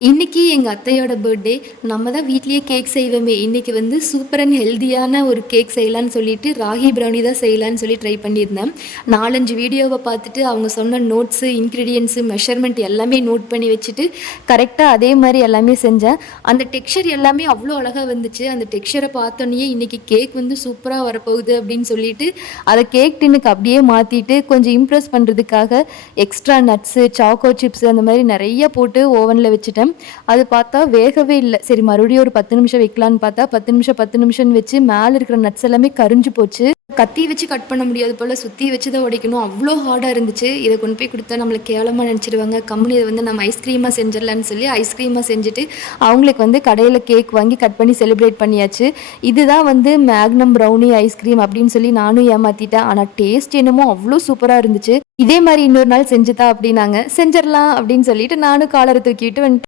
இன்னைக்கு எங்க அத்தையோட பர்த்டே. நம்ம தான் வீட்லயே கேக் செய்வோமே! இன்னைக்கு வந்து சூப்பர் அண்ட் ஹெல்தியான ஒரு கேக் செய்யலான்னு சொல்லிட்டு, ராகி ப்ரௌனி தான் செய்யலான்னு சொல்லி ட்ரை பண்ணியிருந்தேன். 4, 5 வீடியோவ பார்த்துட்டு, அவங்க சொன்ன நோட்ஸு, இன்கிரீடியன்ட்ஸு, மெஷர்மென்ட் எல்லாமே நோட் பண்ணி வச்சுட்டு, கரெக்ட்டா அதே மாரி எல்லாமே செஞ்சேன். அந்த டெக்ஸ்சர் எல்லாமே அவ்ளோ அழகா வந்துச்சு. அந்த டெக்ஸ்சர பார்த்தோனயே, இன்னைக்கு கேக் வந்து சூப்பரா வரப்போகுது அப்படின்னு சொல்லிட்டு, அத கேக் டின்னுக்கு அப்படியே மாத்திட்டு, கொஞ்சம் இம்ப்ரெஸ் பண்றதுக்காக எக்ஸ்ட்ரா நட்ஸு, சாக்கோ சிப்ஸ் அந்த மாரி நெறைய போட்டு ஓவன்ல வச்சுட்டேன். அது பார்த்தா வேகவே இல்ல. சரி மறுபடியும் ஒரு 10 நிமிஷம் வைக்கலான்னு பார்த்தா, 10 நிமிஷம் 10 நிமிஷம்னு வச்சு மேல இருக்கிற நட்ஸ் எல்லாமே கரிஞ்சு போச்சு. கத்தி வச்சு கட் பண்ண முடியாது போல, சுத்தி வச்சு தான் உடைக்கணும். அவ்ளோ ஹார்டா இருந்துச்சு. இத கொண்டு போய் குடுத்தா நம்மள கேவலமா நெனச்சுருவாங்க. கம்முனு இத வந்து நம்ம ஐஸ்கிரீமா செஞ்சிடலான்னு சொல்லி ஐஸ்கிரீமா செஞ்சுட்டு, அவங்களுக்கு வந்து கடையில கேக் வாங்கி கட் பண்ணி செலிப்ரேட் பண்ணியாச்சு. இதுதான் வந்து மேக்னம் ப்ரௌனி ஐஸ்கிரீம் அப்படின்னு சொல்லி நானும் ஏமாத்திட்டேன். ஆனா டேஸ்ட் என்னமோ அவ்ளோ சூப்பரா இருந்துச்சு. இதே மாரி இன்னொரு நாள் செஞ்சு தா அப்படின்னாங்க. செஞ்சிரலாம் அப்படின்னு சொல்லிட்டு நானும் காலர தூக்கிட்டு வந்துட்டேன்.